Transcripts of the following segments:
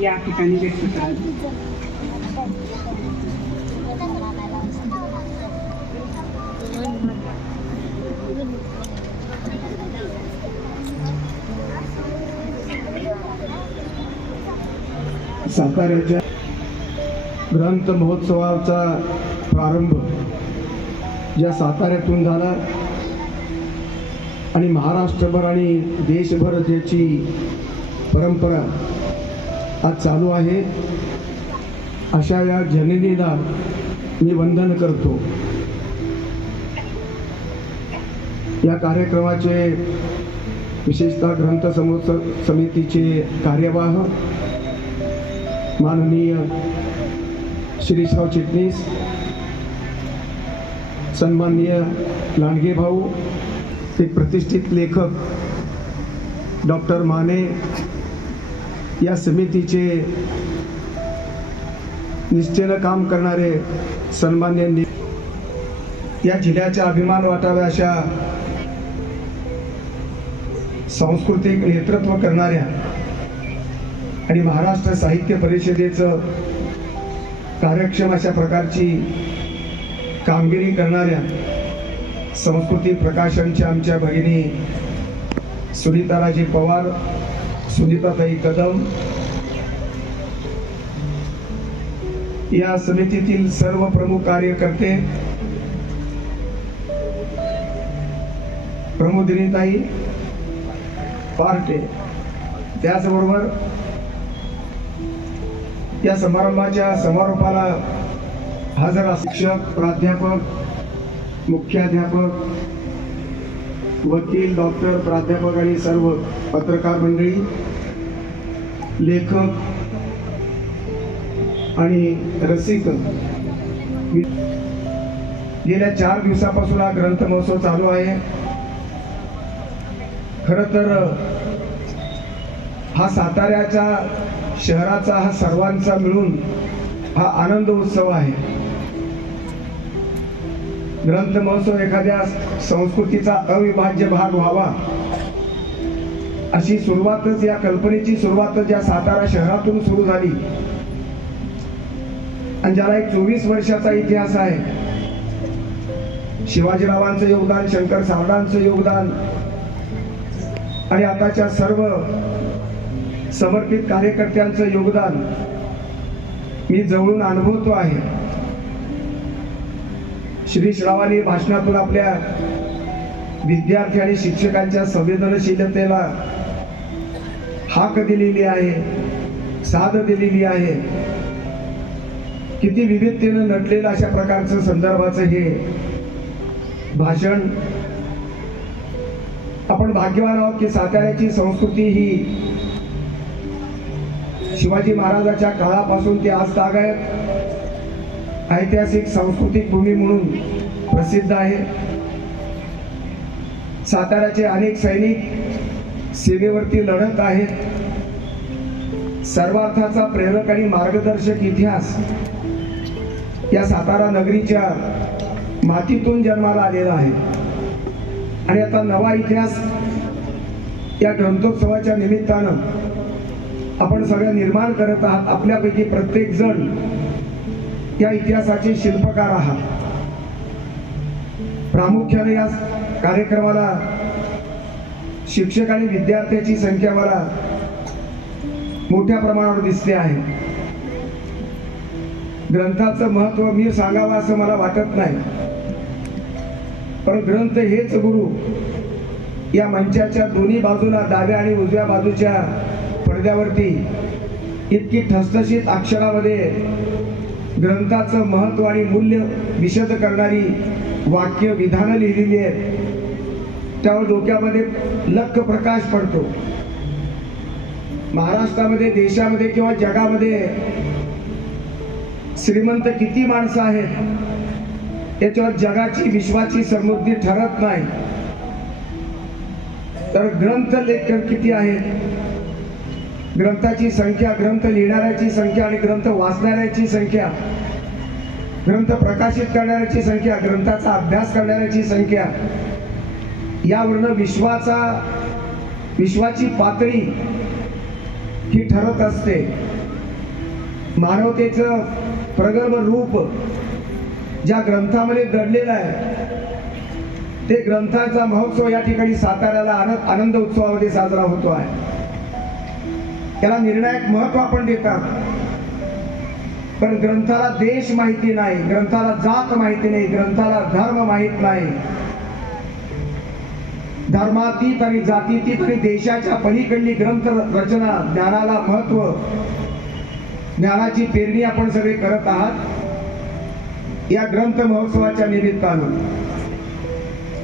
या ठिकाणी व्यक्त कराल. साताऱ्याच्या ग्रंथ महोत्सवाचा प्रारंभ ज्या साताऱ्यातून झाला. आणि महाराष्ट्रभर आणि देशभर त्याची परंपरा आज चालू आहे. अशा या जननीला मी वंदन करतो. या कार्यक्रमाचे विशेषतः ग्रंथ समोत्सव समितीचे कार्यवाह माननीय शिरीषराव चिटणीस सन्माननीय लांडगे भाऊ एक प्रतिष्ठित लेखक डॉक्टर माने या समितीचे निष्ठेनं काम करणारे सन्मान्यांनी या जिल्ह्याचा अभिमान वाटाव्या अशा सांस्कृतिक नेतृत्व करणाऱ्या आणि महाराष्ट्र साहित्य परिषदेचं कार्यक्षम अशा प्रकारची कामगिरी करणाऱ्या संस्कृती प्रकाशनच्या आमच्या भगिनी सुनीताराजी पवार सुनीताताई कदम. या समितीतील सर्व प्रमुख कार्यकर्ते प्रमोदिनीताई पार्टे त्याचबरोबर या समारंभाच्या समारोपाला हजर शिक्षक प्राध्यापक मुख्याध्यापक वकील डॉक्टर प्राध्यापक आणि सर्व पत्रकार मंडळी लेखक आणि रसिक. गेल्या चार दिवसापासून हा ग्रंथ महोत्सव चालू आहे. खर तर हा साताऱ्याच्या शहराचा हा सर्वांचा मिळून हा आनंद उत्सव आहे. ग्रंथ महोत्सव एखाद्या संस्कृतीचा अविभाज्य भाग व्हावा अशी सुरुवातच या कल्पनेची सुरुवातच या सातारा शहरातून सुरू झाली. आणि ज्याला एक चोवीस वर्षाचा इतिहास आहे. शिवाजीरावांचं योगदान शंकर सावडांचं योगदान आणि आताच्या सर्व समर्पित कार्यकर्त्यांचं योगदान मी जवळून अनुभवतो आहे. श्री श्रावानी भाषणातून आपल्या विद्यार्थी आणि शिक्षकांच्या संवेदनशीलतेला हाक दिलेली आहे साध दिलेली आहे. किती विविधतेनं नटलेलं अशा प्रकारचं संदर्भाचं हे भाषण. आपण भाग्यवान आहोत की साताऱ्याची संस्कृती ही शिवाजी महाराजाच्या काळापासून ते आज तागायत ऐतिहासिक सांस्कृतिक भूमी म्हणून प्रसिद्ध आहे. साताऱ्याचे अनेक सैनिक सेवेवरती लढत आहेत. सर्वार्थाचा प्रेरक आणि मार्गदर्शक इतिहास या सातारा नगरीच्या मातीतून जन्माला आलेला आहे. आणि आता नवा इतिहास या ग्रंथोत्सवाच्या निमित्तानं आपण सगळं निर्माण करत आहात. आपल्यापैकी प्रत्येक जण या इतिहासाचे शिल्पकार आहात. प्रामुख्याने या कार्यक्रमाला शिक्षक आणि विद्यार्थ्याची संख्या मला मोठ्या प्रमाणावर दिसते आहे. ग्रंथाचं महत्त्व मी सांगावं असं मला वाटत नाही. पण ग्रंथ हेच गुरु. या मंचाच्या दोन्ही बाजूला डाव्या आणि उजव्या बाजूच्या पडद्यावरती इतकी ठसठशीत अक्षरामध्ये ग्रंथाचं महत्त्व आणि मूल्य विशद करणारी वाक्य विधानं लिहिलेली आहेत. त्यावर डोक्यामध्ये लख प्रकाश पडतो. महाराष्ट्रामध्ये देशामध्ये किंवा जगामध्ये श्रीमंत किती माणसं आहेत याच्यावर जगाची विश्वाची समृद्धी ठरत नाही. तर ग्रंथ लेखक किती आहेत? ग्रंथाची संख्या ग्रंथ लिहिणाऱ्याची संख्या आणि ग्रंथ वाचणाऱ्याची संख्या. ग्रंथ प्रकाशित करणाऱ्याची संख्या ग्रंथाचा अभ्यास करणाऱ्याची संख्या. यावरनं विश्वाचा विश्वाची पातळी ही ठरत असते. मानवतेचं प्रगल्भ रूप ज्या ग्रंथामध्ये दडलेलं आहे ते ग्रंथांचा महोत्सव या ठिकाणी साताऱ्याला आनंद आनंद उत्सवामध्ये साजरा होतो आहे. त्याला निर्णायक महत्त्व आपण देतात. पण ग्रंथाला देश माहिती नाही ग्रंथाला जात माहिती नाही ग्रंथाला धर्म माहीत नाही. धर्मातीत आणि जातीतीत आणि देशाच्या पलीकडली ग्रंथ रचना ज्ञानाला महत्त्व ज्ञानाची पेरणी आपण सगळे करत आहात या ग्रंथ महोत्सवाच्या निमित्तानं.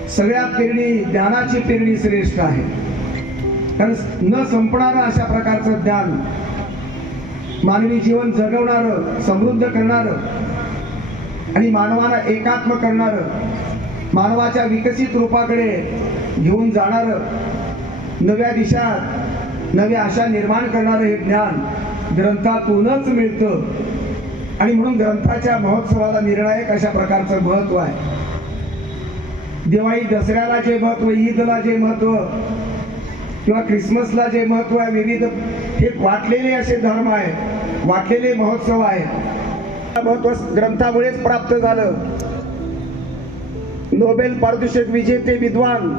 सगळ्यात पेरणी ज्ञानाची पेरणी श्रेष्ठ आहे. कारण न संपणारं अशा प्रकारचं ज्ञान मानवी जीवन जगवणारं समृद्ध करणारं आणि मानवाला एकात्म करणारं मानवाच्या विकसित रूपाकडे घेऊन जाणारं नव्या दिशा नव्या आशा निर्माण करणारं हे ज्ञान ग्रंथातूनच मिळतं. आणि म्हणून ग्रंथाच्या महोत्सवाला निर्णायक अशा प्रकारचं महत्त्व आहे. दिवाळी दसऱ्याला जे महत्त्व ईदला जे महत्त्व किंवा ख्रिसमसला जे महत्त्व आहे विविध हे वाटलेले असे धर्म आहेत वाटलेले महोत्सव आहेत. महत्त्व ग्रंथामुळेच प्राप्त झालं. नोबेल पारितोषिक विजेते विद्वान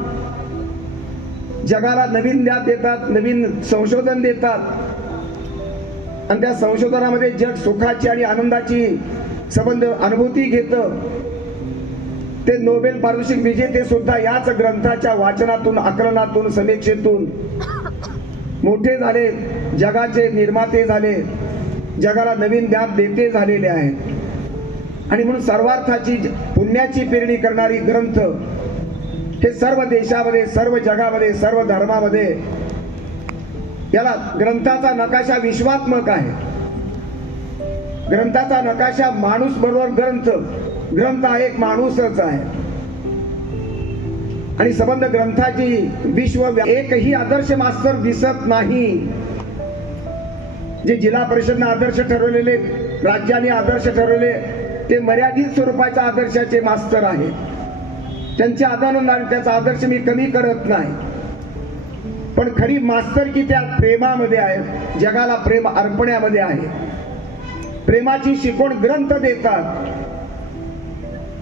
जगाला नवीन ज्ञान देतात नवीन संशोधन देतात. आणि त्या संशोधनामध्ये जग सुखाची आणि आनंदाची संबंध अनुभूती घेतं. ते नोबेल पारितोषिक विजेते सुद्धा याच ग्रंथाच्या वाचनातून आकलनातून समीक्षेतून मोठे झाले जगाचे निर्माते झाले जगाला नवीन ज्ञान देते झालेले आहेत. आणि म्हणून सर्वार्थाची पुण्याची पेरणी करणारी ग्रंथ हे सर्व देशामध्ये सर्व जगामध्ये सर्व धर्मामध्ये याला ग्रंथाचा नकाशा विश्वात्मक आहे. ग्रंथाचा नकाशा माणूस बरोबर ग्रंथ. ग्रंथ हा एक माणूसच आहे. आणि संबंध ग्रंथाची विश्व एकही आदर्श मास्तर दिसत नाही. जे जिल्हा परिषदनं आदर्श ठरवलेले राज्याने आदर्श ठरवले ते मर्यादित स्वरूपाच्या आदर्शाचे मास्तर आहेत. त्यांचे आदानंद आणि त्याचा आदर्श मी कमी करत नाही. पण खरी मास्तर की त्या प्रेमामध्ये आहे जगाला प्रेम अर्पण्यामध्ये आहे. प्रेमाची शिकवण ग्रंथ देतात.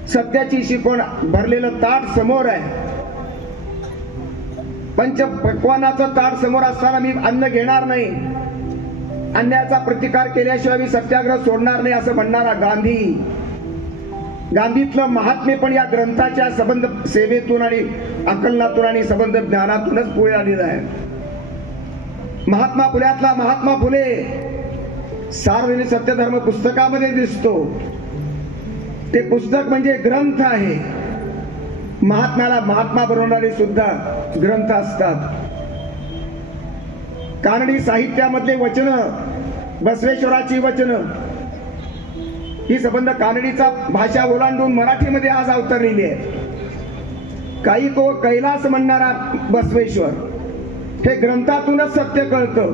सत्याची शिकवण भरलेलं ताट समोर आहे. पंच पकवानाचं ताट समोर असताना मी अन्न घेणार नाही. अन्यायाचा प्रतिकार केल्याशिवाय मी सत्याग्रह सोडणार नाही असं म्हणणारा गांधी. गांधीतलं महात्मे पण या ग्रंथाच्या संबंध सेवेतून आणि अकलनातून आणि संबंध ज्ञानातूनच पुढे आलेला आहे महात्मा फुल्यातला महात्मा फुले सार्वजनिक सत्यधर्म पुस्तकामध्ये दिसतो. ते पुस्तक म्हणजे ग्रंथ आहे. महात्म्याला महात्मा बनवणारे सुद्धा ग्रंथ असतात. कानडी साहित्यामधले वचन बसवेश्वराची वचन ही संबंध कानडीचा भाषा ओलांडून मराठीमध्ये आज अवतरलेली आहे. काही तो कैलास म्हणणारा बसवेश्वर हे ग्रंथातूनच सत्य कळतं.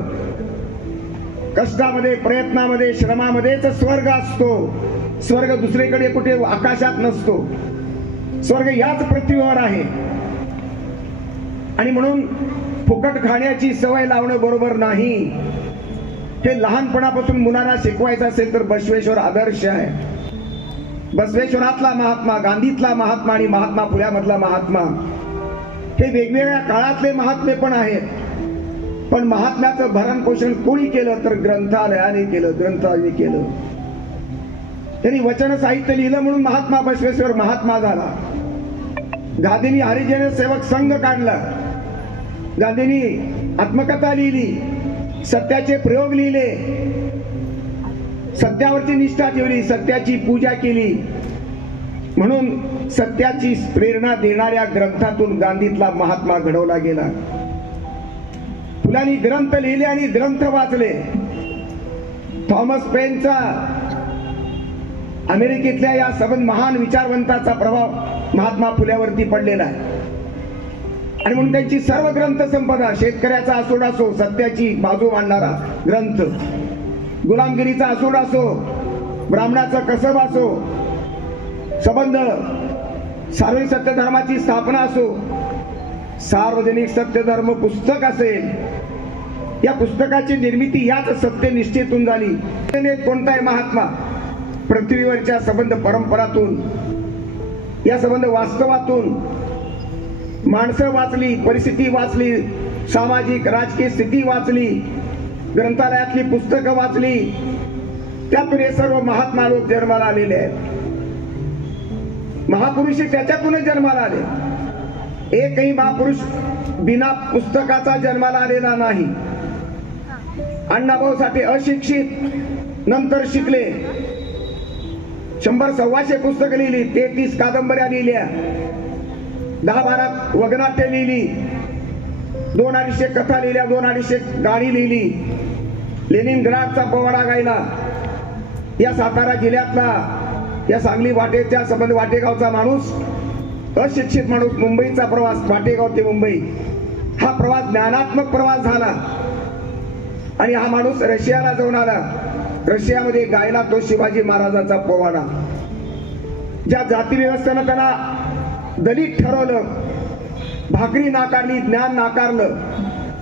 कष्टामध्ये प्रयत्नामध्ये श्रमामध्येच स्वर्ग असतो. स्वर्ग दुसरीकडे कुठे आकाशात नसतो. स्वर्ग याच पृथ्वीवर आहे. आणि म्हणून फुकट खाण्याची सवय लावणं बरोबर नाही. हे लहानपणापासून मुलांना शिकवायचं असेल तर बसवेश्वर आदर्श आहे. बसवेश्वरातला महात्मा गांधीतला महात्मा आणि महात्मा पुण्यामधला महात्मा. हे वेगवेगळ्या काळातले महात्मे पण आहेत. पण महात्म्याचं भरण पोषण कोणी केलं तर ग्रंथालयाने केलं ग्रंथालयाने केलं. त्यांनी वचन साहित्य लिहिलं म्हणून महात्मा बसवेश्वर महात्मा झाला. गांधींनी हरिजन सेवक संघ काढला. गांधींनी आत्मकथा लिहिली. सत्याचे प्रयोग लिहिले. सत्यावरची निष्ठा ठेवली सत्याची पूजा केली. म्हणून सत्याची प्रेरणा देणाऱ्या ग्रंथातून गांधीतला महात्मा घडवला गेला. फुलांनी ग्रंथ लिहिले आणि ग्रंथ वाचले. थॉमस पेनचा अमेरिकेतल्या या सबंध महान विचारवंताचा प्रभाव महात्मा फुल्यावरती पडलेला आहे. आणि म्हणून त्यांची सर्व ग्रंथ संपदा शेतकऱ्याचा आसूड असो सत्याची बाजू मांडणारा ग्रंथ. गुलामगिरीचा आसूड असो ब्राह्मणाचा कसब असो संबंध सार्वजनिक सत्य धर्माची स्थापना असो सार्वजनिक सत्य धर्म पुस्तक असेल या पुस्तकाची निर्मिती याच सत्यनिष्ठेतून झाली. त्याने कोणताही महात्मा? पृथ्वीवरच्या संबंध परंपरातून या संबंध वास्तवातून माणसं वाचली परिस्थिती वाचली सामाजिक राजकीय स्थिती वाचली ग्रंथालयातली पुस्तकं वाचली त्यातून हे सर्व महात्मा लोक जन्माला आलेले आहेत. महापुरुष त्याच्यातूनच जन्माला आले. एकही महापुरुष बिना पुस्तकाचा जन्माला आलेला नाही. अण्णाभाऊ साठी अशिक्षित नंतर शिकले. शंभर सव्वाशे पुस्तकं लिहिली तेहतीस कादंबऱ्या लिहिल्या. दहा बारा वगनाट्य लिहिली. दोन अडीचशे कथा लिहिल्या दोन अडीचशे गाणी लिहिली. लेनिन ग्राडचा पोवाडा गायला. या सातारा जिल्ह्यातला या सांगली वाटेच्या संबंध वाटेगावचा माणूस अशिक्षित माणूस मुंबईचा प्रवास वाटेगाव ते मुंबई. हा प्रवास ज्ञानात्मक प्रवास झाला. आणि हा माणूस रशियाला जाऊन आला. रशियामध्ये गायला तो शिवाजी महाराजांचा पोवाडा. ज्या जाती व्यवस्थेनं त्याला दलित ठरवलं भाकरी नाकारली ज्ञान नाकारलं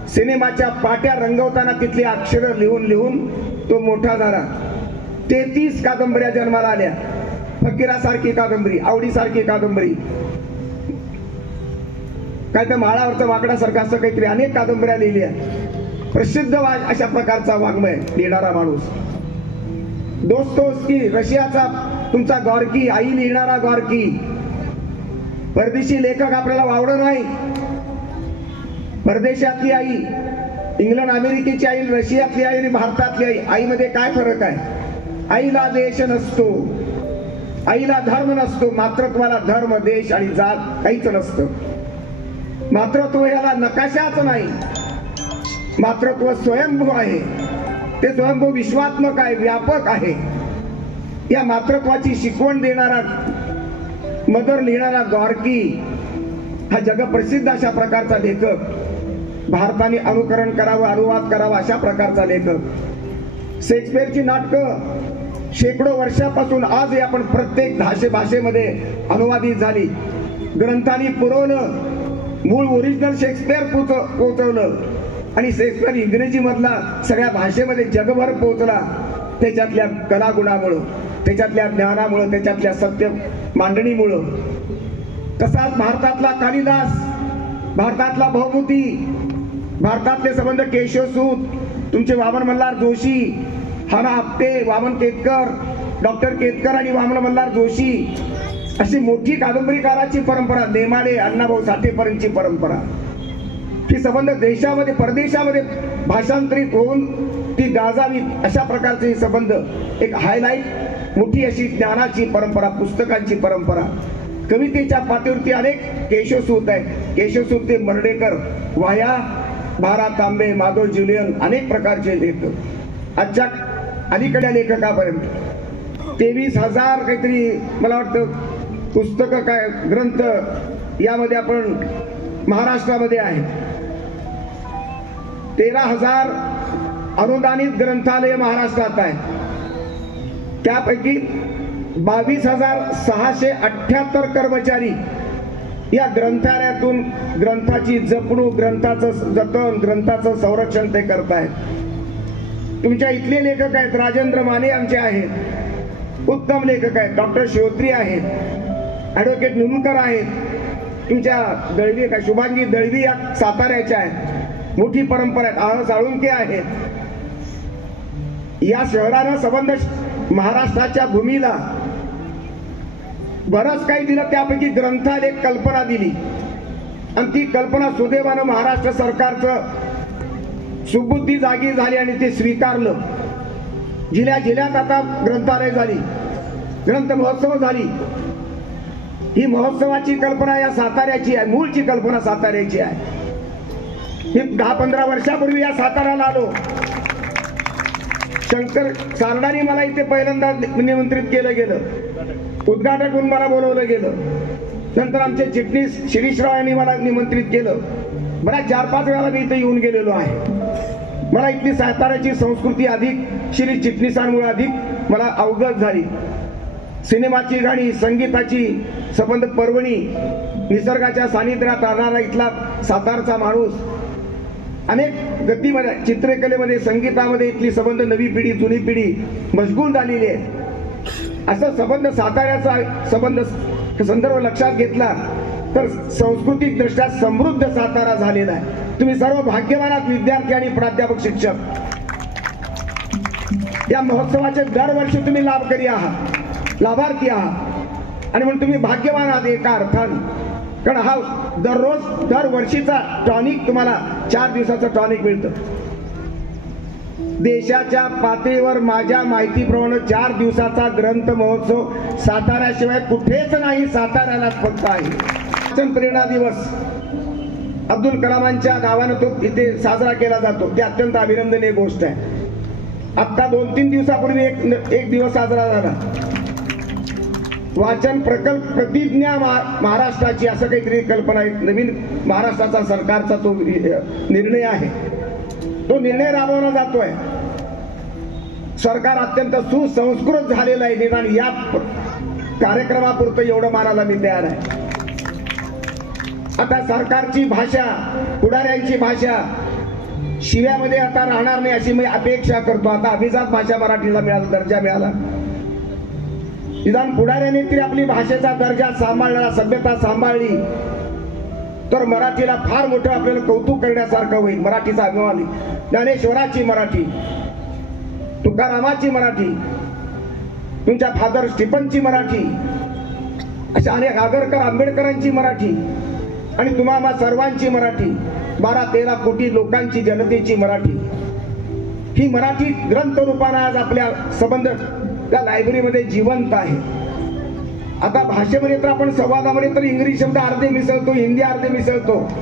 सिनेमाच्या पाट्या रंगवताना तिथली अक्षरं लिहून लिहून तो मोठा झाला. तेहतीस कादंबऱ्या जन्माला आल्या. फकीरासारखी कादंबरी आवडीसारखी कादंबरी. काय तर माळावरचं वाकडासारखं असं काहीतरी अनेक कादंबऱ्या लिहिल्या. प्रसिद्ध वा अशा प्रकारचा वाङ्मय लिहिणारा माणूस. दोस्तोस्की रशियाचा तुमचा गॉर्की आई लिहिणारा गॉर्की. परदेशी लेखक आपल्याला वावडं नाही. परदेशातली आई इंग्लंड अमेरिकेची आई रशियातली आई आणि भारतातली आई आईमध्ये काय फरक आहे? आईला देश नसतो. आईला धर्म नसतो. मातृत्वाला धर्म देश आणि जात काहीच नसतं. मातृत्व याला नकाशाच नाही. मातृत्व स्वयंभू आहे. ते स्वयंभू विश्वात्मक आहे व्यापक आहे. या मातृत्वाची शिकवण देणारा मदर लिहिणारा गॉर्की हा जगप्रसिद्ध अशा प्रकारचा लेखक. भारताने अनुकरण करावं अनुवाद करावा अशा प्रकारचा लेखक. शेक्सपियरची नाटकं शेकडो वर्षापासून आज आपण प्रत्येक भाषे भाषेमध्ये अनुवादित झाली. ग्रंथांनी पुरवलं मूळ ओरिजिनल शेक्सपियर पोच पोचवलं. आणि शेक्सपियर इंग्रजीमधला सगळ्या भाषेमध्ये जगभर पोहोचला त्याच्यातल्या कलागुणामुळं त्याच्यातल्या ज्ञानामुळं त्याच्यातल्या सत्य मांडणीमुळं. तसाच भारतातला कालिदास भारतातला बहुमुती भारतातले संबंध केशवसूत तुमचे वामन मल्हार जोशी हाना आपटे वामन केतकर डॉक्टर केतकर आणि वामन मल्हार जोशी अशी मोठी कादंबरीकाराची परंपरा नेमाडे अण्णाभाऊ साठेपर्यंतची परंपरा. ही संबंध देशामध्ये परदेशामध्ये भाषांतरित होऊन ती गाजावी अशा प्रकारचे हे संबंध एक हायलाईट मोठी अशी ज्ञानाची परंपरा पुस्तकांची परंपरा. कवितेच्या पातळीवरती अनेक केशवसूत आहेत. केशवसूत ते मर्डेकर वाया भारा तांबे माधव ज्युलियन अनेक प्रकारचे लेखक आजच्या अलीकडच्या लेखकापर्यंत. तेवीस हजार काहीतरी मला वाटतं पुस्तकं काय ग्रंथ यामध्ये आपण महाराष्ट्रामध्ये आहे तेरा हजार अनुदानित ग्रंथालय महाराष्ट्रात आहे. त्यापैकी बावीस हजार सहाशे अठ्याहत्तर कर्मचारी या ग्रंथालयातून ग्रंथाची जपणूक ग्रंथाचं जतन ग्रंथाचं संरक्षण ते करत आहेत तुमच्या इथले लेखक आहेत राजेंद्र माने आमचे आहेत. उत्तम लेखक आहेत डॉक्टर श्रोत्री आहेत. ॲडव्होकेट नुनकर आहेत. तुमच्या दळवी का शुभांगी दळवी या साताऱ्याच्या आहेत. मोठी परंपरा आहेत. आळ साळुंके आहेत. या शहरानं संबंध महाराष्ट्राच्या भूमीला बरंच काही दिलं. त्यापैकी ग्रंथालय कल्पना दिली. आणि ती कल्पना सुदैवानं महाराष्ट्र सरकारचं सुबुद्धी जागी झाली आणि ते स्वीकारलं. जिल्ह्या जिल्ह्यात आता ग्रंथालय झाली. ग्रंथ महोत्सव झाली. ही महोत्सवाची कल्पना या साताऱ्याची आहे. मूळची कल्पना साताऱ्याची आहे. मी दहा पंधरा वर्षापूर्वी या साताऱ्याला आलो. शंकर सारडाने मला इथे पहिल्यांदा निमंत्रित केलं गेलं. उद्घाटक म्हणून मला बोलवलं गेलं. नंतर आमचे चिटणीस शिरीषराव यांनी मला निमंत्रित केलं. मला चार पाच वेळाला मी इथे येऊन गेलेलो आहे. मला इथली साताऱ्याची संस्कृती अधिक श्री चिटणीसांमुळे अधिक मला अवगत झाली. सिनेमाची गाणी संगीताची सबंध पर्वणी निसर्गाच्या सानिध्यात राहणारा इथला सातारचा माणूस अनेक गतीमध्ये चित्रकलेमध्ये संगीतामध्ये इथली संबंध नवी पिढी जुनी पिढी मशगूल झालेली आहे. असा संबंध साताऱ्याचा संबंध संदर्भ लक्षात घेतला तर सांस्कृतिक दृष्ट्या समृद्ध सातारा झालेला आहे. तुम्ही सर्व भाग्यवानात विद्यार्थी आणि प्राध्यापक शिक्षक. या महोत्सवाचे दरवर्षी तुम्ही लाभकरी आहात लाभार्थी आहात. आणि म्हणून तुम्ही भाग्यवान आहात एका अर्थाने. कारण हा दररोज दरवर्षीचा टॉनिक तुम्हाला चार दिवसाचं टॉनिक मिळतं. देशाच्या पातळीवर माझ्या माहितीप्रमाणे चार दिवसाचा ग्रंथ महोत्सव साताऱ्याशिवाय कुठेच नाही साताऱ्यालाच फक्त आहे. वाचन प्रेरणा दिवस. अब्दुल कलामांच्या नावानं तो इथे साजरा केला जातो. ते अत्यंत अभिनंदनीय गोष्ट आहे. आता दोन तीन दिवसापूर्वी एक एक दिवस साजरा झाला. वाचन प्रकल्प प्रतिज्ञा महाराष्ट्राची असं काहीतरी कल्पना आहे. नवीन महाराष्ट्राचा सरकारचा तो निर्णय आहे. तो निर्णय राबवला जातोय. सरकार अत्यंत सुसंस्कृत झालेलं आहे. निदान या कार्यक्रमापुरतं एवढं मानायला मी तयार आहे. आता सरकारची भाषा पुढाऱ्यांची भाषा शिव्यामध्ये आता राहणार नाही अशी मी अपेक्षा करतो. आता अभिजात भाषा मराठीला मिळाला दर्जा मिळाला. निदान पुढाऱ्याने तरी आपली भाषेचा दर्जा सांभाळला सभ्यता सांभाळली तर मराठीला फार मोठं आपल्याला कौतुक करण्यासारखं होईल. मराठीचा अभिमान ज्ञानेश्वराची मराठी तुकारामाची मराठी तुमच्या फादर स्टीफनची मराठी अशा अनेक आगरकर आंबेडकरांची मराठी आणि तुम्हाला सर्वांची मराठी बारा तेरा कोटी लोकांची जनतेची मराठी. ही मराठी ग्रंथ रूपाने आज आपल्या संबंध त्या लायब्ररीमध्ये जिवंत आहे. आता भाषेमध्ये तर आपण संवादामध्ये तर इंग्रजी शब्द अर्धे मिसळतो हिंदी अर्धे मिसळतो.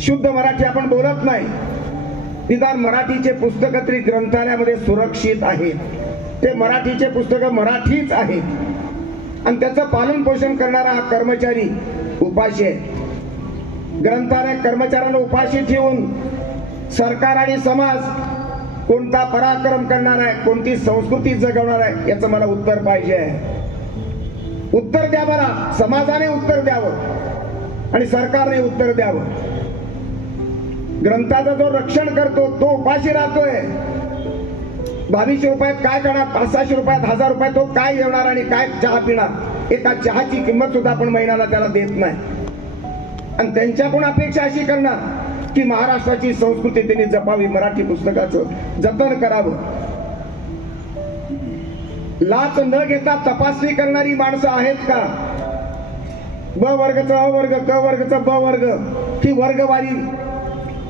शुद्ध मराठी आपण बोलत नाही. निदान मराठीचे पुस्तक तरी ग्रंथालयामध्ये सुरक्षित आहेत. ते मराठीचे पुस्तक मराठीच आहेत. आणि त्याचं पालन पोषण करणारा हा कर्मचारी उपाशी आहे. ग्रंथालय कर्मचाऱ्यांना उपाशी ठेवून सरकार आणि समाज कोणता पराक्रम करणार आहे? कोणती संस्कृती जगवणार आहे? याचं मला उत्तर पाहिजे आहे. उत्तर द्या मला. समाजाने उत्तर द्यावं. आणि सरकारने उत्तर द्यावं. ग्रंथाचा जो रक्षण करतो तो उपाशी राहतोय. बावीसशे रुपयात काय करणार? पाच सहाशे रुपयात हजार रुपयात तो काय जेवणार आणि काय चहा पिणार? एका चहाची किंमत सुद्धा आपण महिन्याला त्याला देत नाही. आणि त्यांच्याकडून अपेक्षा अशी करणार की महाराष्ट्राची संस्कृती त्यांनी जपावी मराठी पुस्तकाचं जतन करावं. लाच न घेता तपासणी करणारी माणसं आहेत का? ब वर्गचं अ वर्ग क वर्गचं ब वर्ग. ही वर्गवारी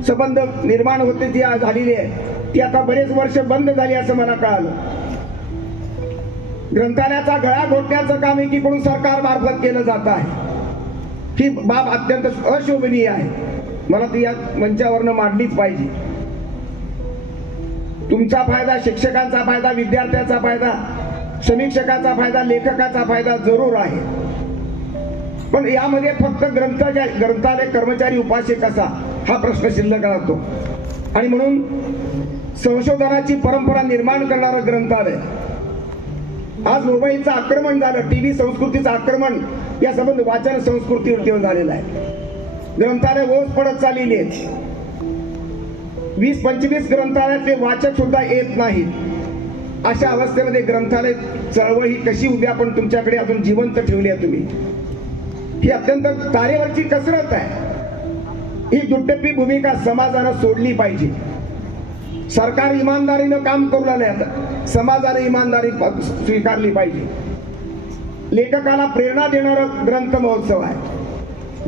संबंध निर्माण होते ती आज झालेली आहे. ती आता बरेच वर्ष बंद झाली असं मला कळालं. ग्रंथालयाचा गळा घोटण्याचं काम एकीकडून सरकार मार्फत केलं जात आहे. ही बाब अत्यंत अशोभनीय आहे. मला ती या मंचावरनं मांडलीच पाहिजे. तुमचा फायदा शिक्षकांचा फायदा विद्यार्थ्याचा फायदा समीक्षकाचा फायदा लेखकाचा फायदा जरूर आहे. पण यामध्ये फक्त ग्रंथ ग्रंथालय कर्मचारी उपासक असा हा प्रश्न शिल्लक राहतो. आणि म्हणून संशोधनाची परंपरा निर्माण करणारं ग्रंथालय. आज मोबाईलचं आक्रमण झालं टीव्ही संस्कृतीचं आक्रमण या संबंध वाचन संस्कृतीवर झालेलं आहे. ग्रंथालय ओस पडत चाललेली आहेत. वीस पंचवीस ग्रंथालयातले वाचक सुद्धा येत नाहीत. अशा अवस्थेमध्ये ग्रंथालय चळवळ ही कशी उद्या आपण तुमच्याकडे अजून जिवंत ठेवली आहे तुम्ही? ही अत्यंत तारेवरची कसरत आहे. ही दुट्टप्पी भूमिका समाजानं सोडली पाहिजे. सरकार इमानदारीनं काम करू लागले आता. समाजाने इमानदारी स्वीकारली पाहिजे. लेखकाला प्रेरणा देणारा ग्रंथ महोत्सव आहे.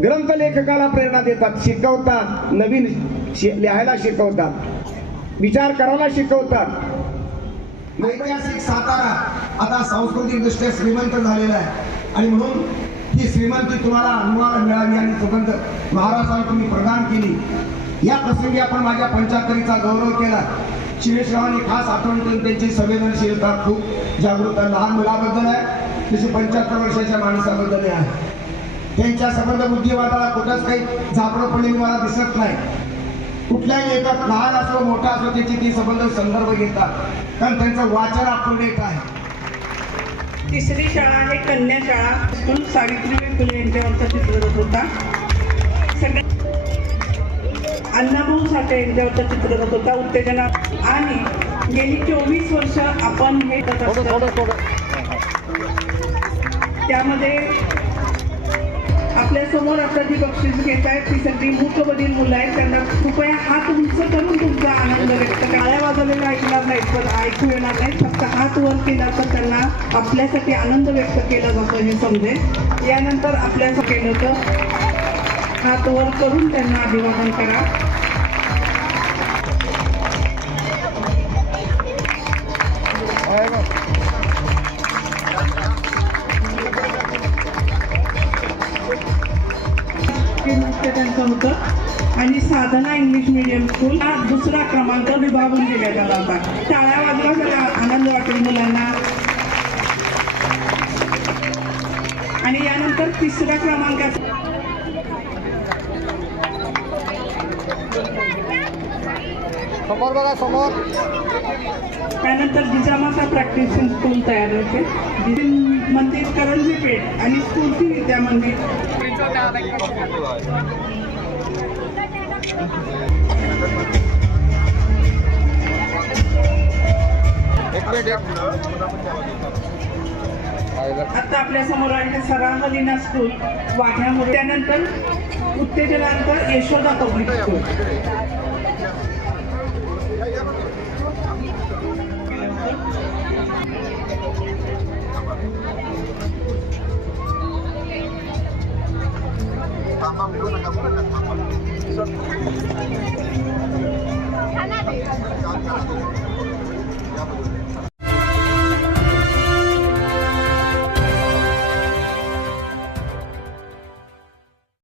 ग्रंथ लेखकाला प्रेरणा देतात शिकवतात नवीन शि- लिहायला शिकवतात विचार करायला शिकवतात. ऐतिहासिक सातारा आता सांस्कृतिक दृष्ट्या श्रीमंत झालेला आहे. आणि म्हणून ही श्रीमंती तुम्हाला अनुभवाला मिळाली आणि सुगंध महाराष्ट्राला तुम्ही प्रदान केली. या प्रसंगी आपण माझ्या पंचाहत्तरीचा गौरव केला. शिवेशरावांनी खास आठवण करून त्यांची संवेदनशीलता खूप जागृत आहे. लहान मुलाबद्दल आहे. तशी पंच्याहत्तर वर्षाच्या माणसाबद्दल आहे. त्यांच्या संबंध बुद्धिवादाला कुठंच काही झापडं पडलेली मला दिसत नाही. कुठल्याही लेखक लहान असो मोठा असो त्याची ती संबंध संदर्भ घेतात. कारण त्यांचं वाचन अपुरेट आहे. तिसरी शाळा आहे कन्या शाळा. स्कूल सावित्रीबाई फुले यांच्यावरचा चित्ररथ होता. सगळ्या अण्णाभाऊ साठे यांच्यावरचं चित्रपट होता. उत्तेजना आणि गेली चोवीस वर्ष आपण हे करत असतो. त्यामध्ये आपल्यासमोर आता जी बक्षीस घेत आहेत ती सगळी मूकबधीर मुलं आहेत. त्यांना कृपया हात उंच करून तुमचा आनंद व्यक्त काळ्या वाजवलेला ऐकणार नाहीत पण ऐकू येणार नाही फक्त हात वर केला तर त्यांना आपल्यासाठी आनंद व्यक्त केला जातो हे समजेल यानंतर आपल्यासाठी केलं तर हात वर करून त्यांना अभिवादन करा. आणि साधना इंग्लिश मीडियम स्कूल हा दुसरा क्रमांक विभागून दिला गेला होता. टाळ्या वाजवा आनंद वाटेल मुलांना. आणि यानंतर तिसऱ्या क्रमांकाचा समोर बघा समोर. त्यानंतर जिजामाता प्रॅक्टिस स्कूल तयार होते. मंदिर करंजी पेठ आणि स्फूर्ती विद्या मंदिर. आता आपल्यासमोर आहे सराहलीना स्कूल वाघ्यामुळे. त्यानंतर उत्तेजनानंतर यशोदा पब्लिक स्कूल